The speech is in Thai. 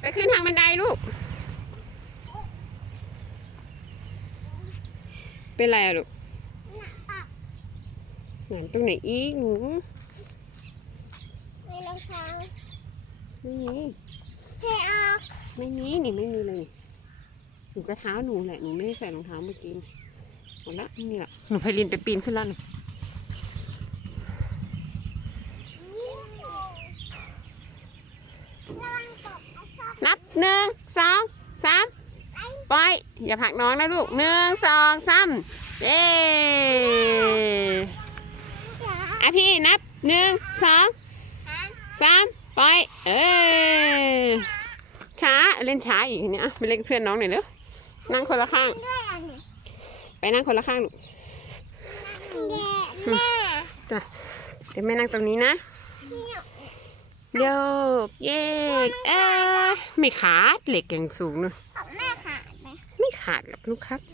ไปขึ้นทางบันไดลูก เป็นไรอะลูกหนามตรงไหนอีกหนูไม่รองเท้าไม่มีให้เอาไม่มีนี่ไม่มีเลยหนูกระเท้าหนูแหละหนูไม่ได้ใส่รองเท้าเมื่อกี้หมดละนี่แหละหนูไพลินไปปีนขึ้นแล้วหนู ระวังตกเอาชอบ นับ หนึ่งสองสามปล่อย อย่าผลักน้องนะลูกหนึ่งสองสามเย้จ๋าอะพี่นับหนึ่งสองฮะสามปล่อย เออช้าเล่นช้าอีกเนี่ยอะไปเล่นเพื่อนน้องหน่อยเร็วนั่งคนละข้างด้วยอันนี้ไปนั่งคนละข้างลูกแย่แม่เดี๋ยวแม่นั่งตรงนี้นะเนี่ยโยกเยกเออ ไม่ขาดเหล็กอย่างสูงเนอะของแม่ขาดไหมไม่ขาดหรอกลูกครับแ